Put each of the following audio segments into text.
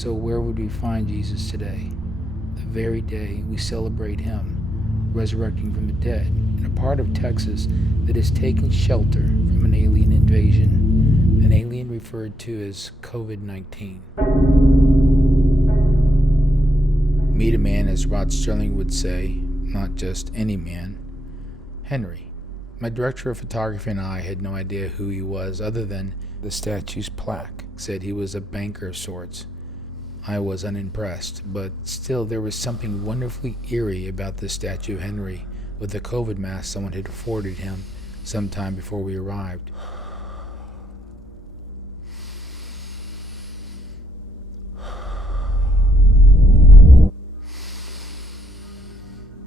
So where would we find Jesus today? The very day we celebrate him resurrecting from the dead, in a part of Texas that has taken shelter from an alien invasion, an alien referred to as COVID-19. Meet a man, as Rod Sterling would say, not just any man, Henry. My director of photography and I had no idea who he was other than the statue's plaque said he was a banker of sorts. I was unimpressed, but still there was something wonderfully eerie about the statue of Henry with the COVID mask someone had afforded him sometime before we arrived.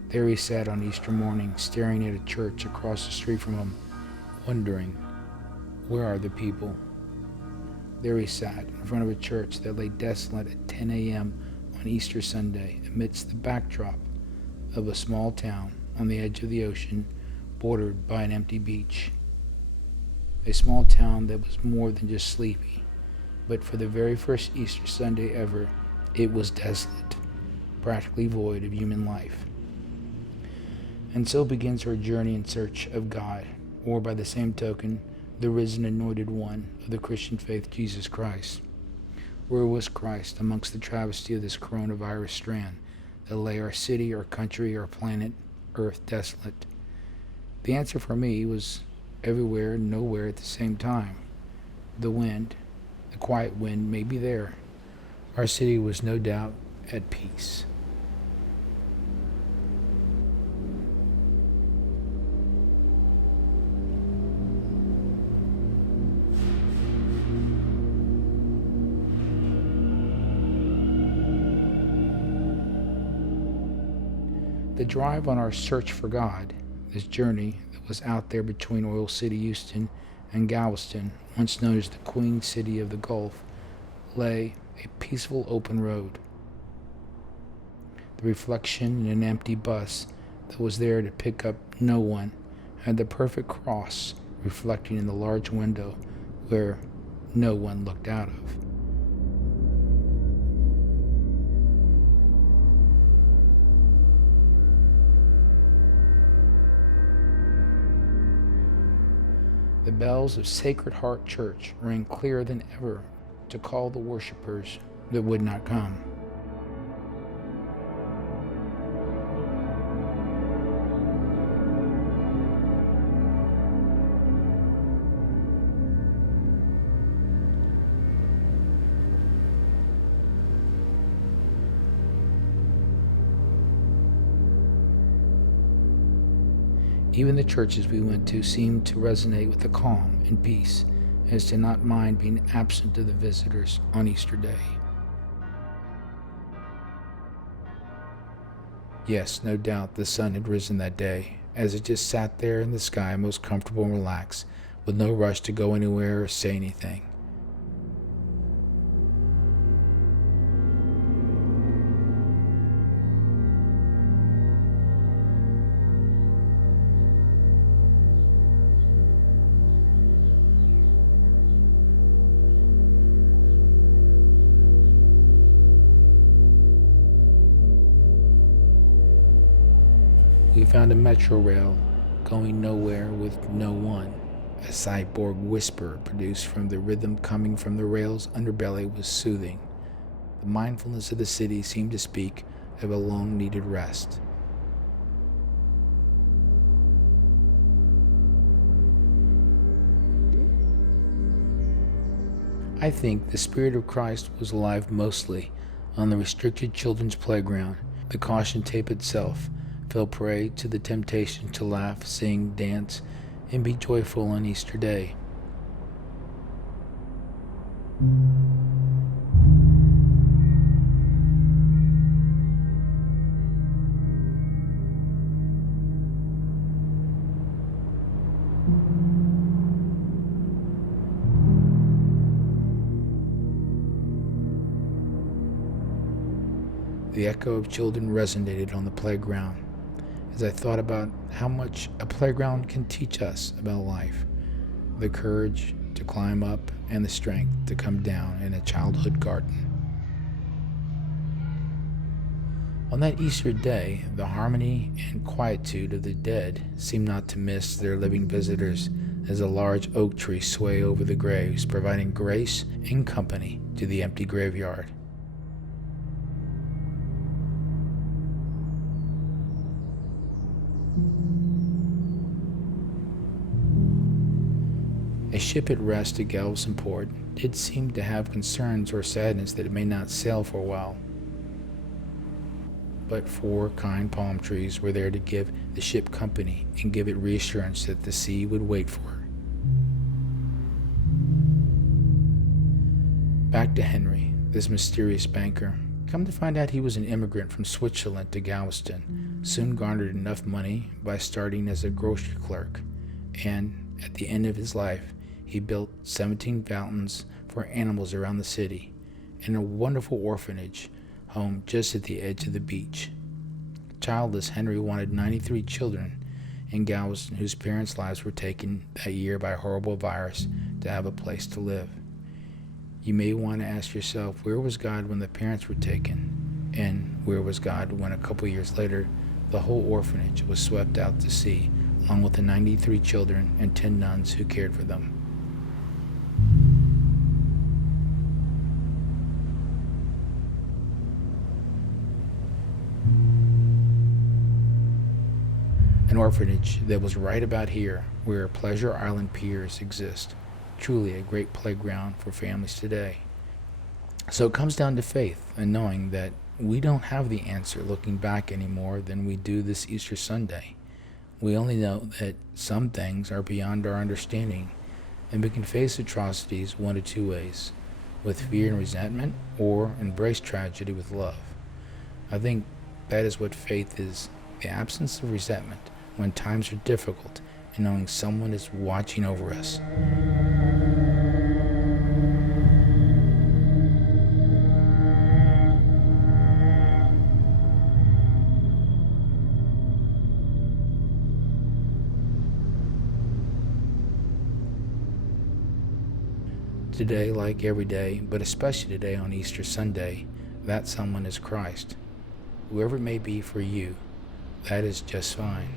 There he sat on Easter morning, staring at a church across the street from him, wondering, where are the people? There he sat in front of a church that lay desolate at 10 a.m. on Easter Sunday, amidst the backdrop of a small town on the edge of the ocean, bordered by an empty beach. A small town that was more than just sleepy, but for the very first Easter Sunday ever, it was desolate, practically void of human life. And so begins our journey in search of God, or by the same token, the risen anointed one of the Christian faith, Jesus Christ. Where was Christ amongst the travesty of this coronavirus strand that lay our city, our country, our planet, Earth desolate? The answer for me was everywhere and nowhere at the same time. The wind, the quiet wind, may be there. Our city was no doubt at peace. The drive on our search for God, this journey that was out there between Oil City, Houston, and Galveston, once known as the Queen City of the Gulf, lay a peaceful open road. The reflection in an empty bus that was there to pick up no one had the perfect cross reflecting in the large window where no one looked out of. The bells of Sacred Heart Church rang clearer than ever to call the worshipers that would not come. Even the churches we went to seemed to resonate with the calm and peace, as to not mind being absent to the visitors on Easter Day. Yes, no doubt the sun had risen that day, as it just sat there in the sky, most comfortable and relaxed, with no rush to go anywhere or say anything. We found a metro rail going nowhere with no one. A cyborg whisper produced from the rhythm coming from the rail's underbelly was soothing. The mindfulness of the city seemed to speak of a long-needed rest. I think the Spirit of Christ was alive mostly on the restricted children's playground. The caution tape itself fell prey to the temptation to laugh, sing, dance, and be joyful on Easter Day. The echo of children resonated on the playground as I thought about how much a playground can teach us about life, the courage to climb up and the strength to come down in a childhood garden. On that Easter day, the harmony and quietude of the dead seemed not to miss their living visitors as a large oak tree swayed over the graves, providing grace and company to the empty graveyard. A ship at rest at Galveston Port did seem to have concerns or sadness that it may not sail for a while. But 4 kind palm trees were there to give the ship company and give it reassurance that the sea would wait for her. Back to Henry, this mysterious banker. Come to find out, he was an immigrant from Switzerland to Galveston, soon garnered enough money by starting as a grocery clerk, and at the end of his life, he built 17 fountains for animals around the city and a wonderful orphanage home just at the edge of the beach. Childless, Henry wanted 93 children in Galveston whose parents' lives were taken that year by a horrible virus to have a place to live. You may want to ask yourself, where was God when the parents were taken? And where was God when a couple years later the whole orphanage was swept out to sea, along with the 93 children and 10 nuns who cared for them? An orphanage that was right about here, where Pleasure Island piers exist. Truly a great playground for families today. So it comes down to faith and knowing that we don't have the answer looking back any more than we do this Easter Sunday. We only know that some things are beyond our understanding, and we can face atrocities one of 2 ways: with fear and resentment, or embrace tragedy with love. I think that is what faith is, the absence of resentment when times are difficult and knowing someone is watching over us. Today, like every day, but especially today on Easter Sunday, that someone is Christ. Whoever it may be for you, that is just fine.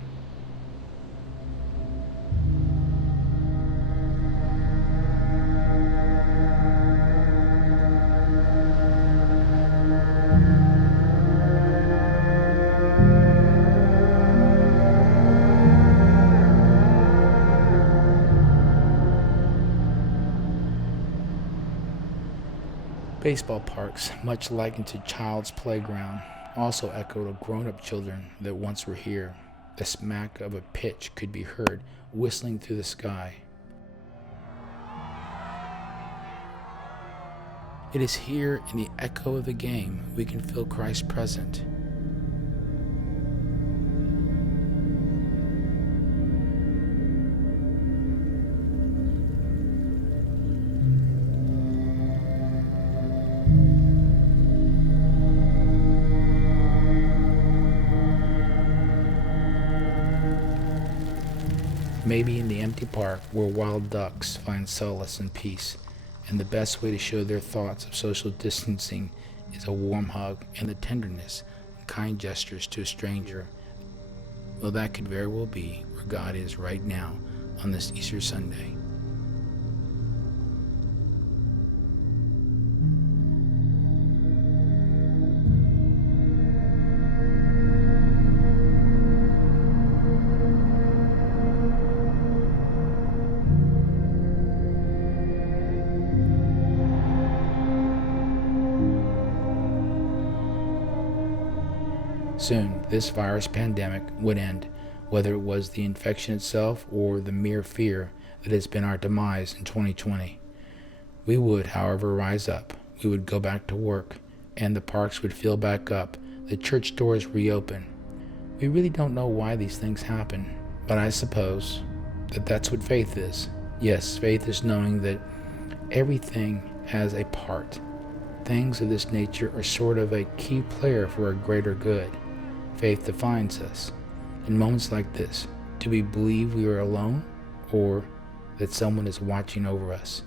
Baseball parks, much likened to child's playground, also echoed grown-up children that once were here. The smack of a pitch could be heard whistling through the sky. It is here in the echo of the game we can feel Christ present. Maybe in the empty park where wild ducks find solace and peace, and the best way to show their thoughts of social distancing is a warm hug and the tenderness and kind gestures to a stranger. Well, that could very well be where God is right now on this Easter Sunday. Soon, this virus pandemic would end, whether it was the infection itself or the mere fear that has been our demise in 2020. We would, however, rise up. We would go back to work, and the parks would fill back up, the church doors reopen. We really don't know why these things happen, but I suppose that that's what faith is. Yes, faith is knowing that everything has a part. Things of this nature are sort of a key player for a greater good. Faith defines us. In moments like this, do we believe we are alone, or that someone is watching over us?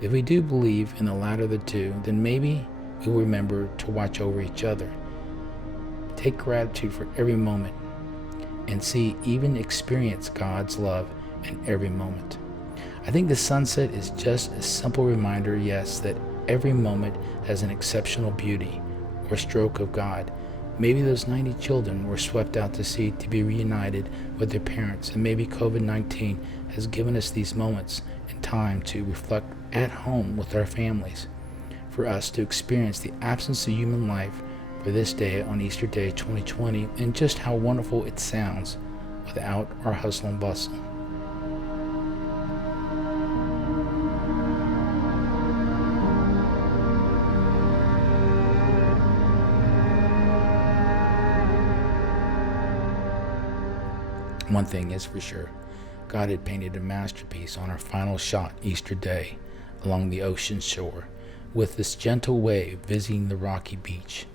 If we do believe in the latter of the two, then maybe we'll remember to watch over each other. take gratitude for every moment, and even experience God's love in every moment. I think the sunset is just a simple reminder, yes, that every moment has an exceptional beauty or stroke of God. Maybe those 90 children were swept out to sea to be reunited with their parents, and maybe COVID-19 has given us these moments in time to reflect at home with our families, for us to experience the absence of human life for this day on Easter Day 2020, and just how wonderful it sounds without our hustle and bustle. One thing is for sure, God had painted a masterpiece on our final shot Easter Day along the ocean shore, with this gentle wave visiting the rocky beach.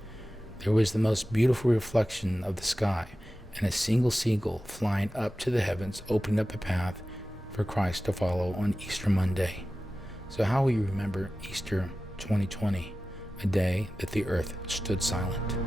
There was the most beautiful reflection of the sky, and a single seagull flying up to the heavens, opening up a path for Christ to follow on Easter Monday. So how will you remember Easter 2020, a day that the earth stood silent?